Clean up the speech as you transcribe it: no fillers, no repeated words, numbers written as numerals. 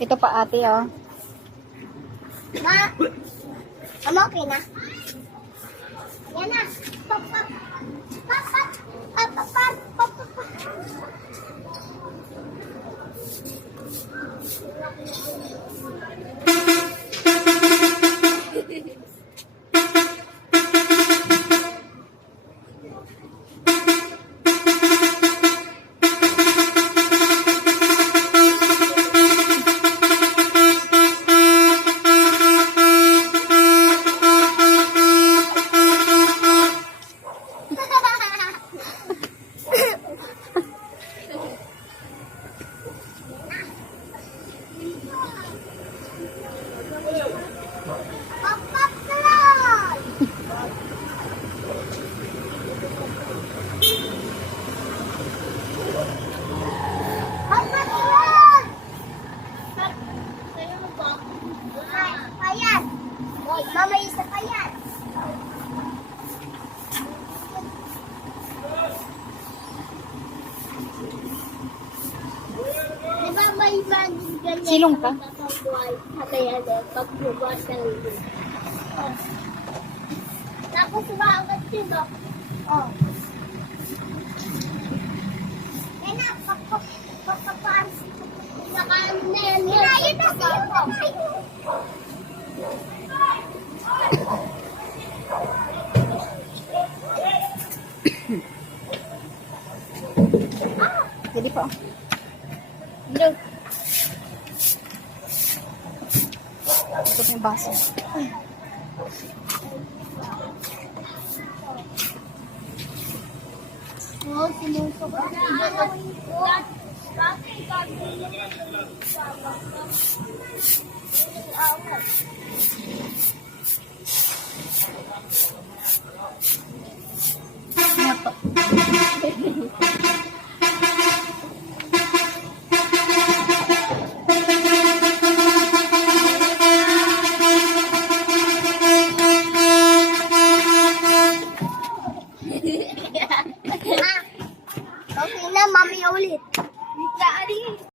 Ito pa ate, oh. Ma, okay na? Yan na. Pop, pop. Pop, pop. Pop, pop, pop. Pop, pop, pop. Pop, pop, salon! Pop, pop, salon! Sa'yo mo ba? Payan! Mama, isa pa yan! Di ba may maging ganyan? Silong ka? Kaya pagbubuhat ng lulu. Oh. Tapos umaangat sila. Oh. Yan na, pagpapaan. Nakaan na yan. Hinayin na siya. Jadi po. Hello. Ito yung baso. Oh, sinusok ko na. Bakit?